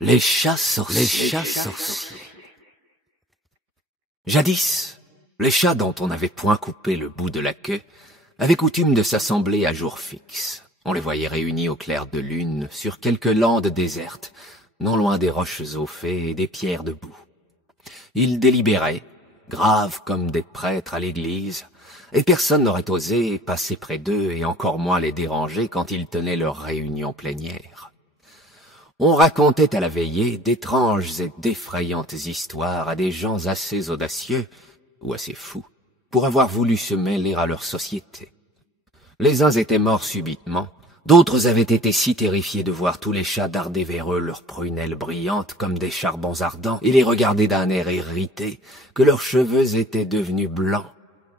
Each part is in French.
Les chats sorciers. Jadis, les chats dont on n'avait point coupé le bout de la queue avaient coutume de s'assembler à jour fixe. On les voyait réunis au clair de lune sur quelques landes désertes, non loin des roches au fait et des pierres debout. Ils délibéraient, graves comme des prêtres à l'église, et personne n'aurait osé passer près d'eux et encore moins les déranger quand ils tenaient leur réunion plénière. On racontait à la veillée d'étranges et d'effrayantes histoires à des gens assez audacieux, ou assez fous, pour avoir voulu se mêler à leur société. Les uns étaient morts subitement, d'autres avaient été si terrifiés de voir tous les chats darder vers eux leurs prunelles brillantes comme des charbons ardents et les regarder d'un air irrité, que leurs cheveux étaient devenus blancs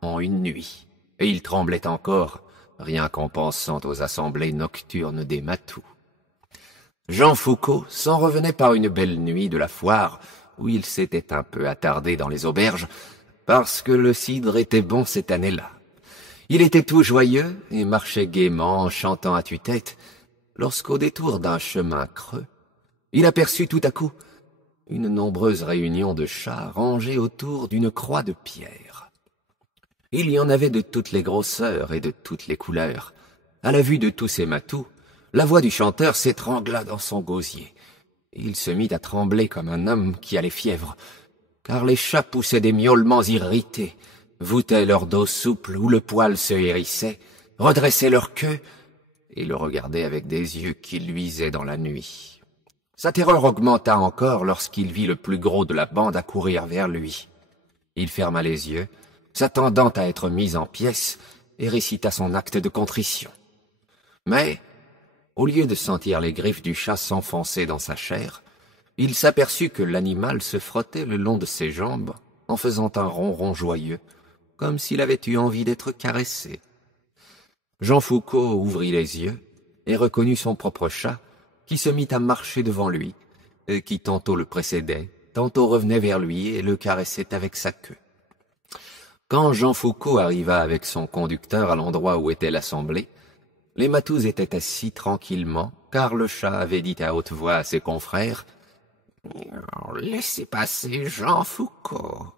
en une nuit, et ils tremblaient encore, rien qu'en pensant aux assemblées nocturnes des matous. Jean Foucault s'en revenait par une belle nuit de la foire, où il s'était un peu attardé dans les auberges, parce que le cidre était bon cette année-là. Il était tout joyeux et marchait gaiement en chantant à tue-tête, lorsqu'au détour d'un chemin creux, il aperçut tout à coup une nombreuse réunion de chats rangés autour d'une croix de pierre. Il y en avait de toutes les grosseurs et de toutes les couleurs. À la vue de tous ces matous, la voix du chanteur s'étrangla dans son gosier. Il se mit à trembler comme un homme qui a les fièvres, car les chats poussaient des miaulements irrités, voûtaient leur dos souple où le poil se hérissait, redressaient leur queue et le regardaient avec des yeux qui luisaient dans la nuit. Sa terreur augmenta encore lorsqu'il vit le plus gros de la bande accourir vers lui. Il ferma les yeux, s'attendant à être mis en pièces, et récita son acte de contrition. Mais, au lieu de sentir les griffes du chat s'enfoncer dans sa chair, il s'aperçut que l'animal se frottait le long de ses jambes en faisant un ronron joyeux, comme s'il avait eu envie d'être caressé. Jean Foucault ouvrit les yeux et reconnut son propre chat, qui se mit à marcher devant lui, et qui tantôt le précédait, tantôt revenait vers lui et le caressait avec sa queue. Quand Jean Foucault arriva avec son conducteur à l'endroit où était l'assemblée, les matous étaient assis tranquillement, car le chat avait dit à haute voix à ses confrères « Laissez passer Jean Foucault ».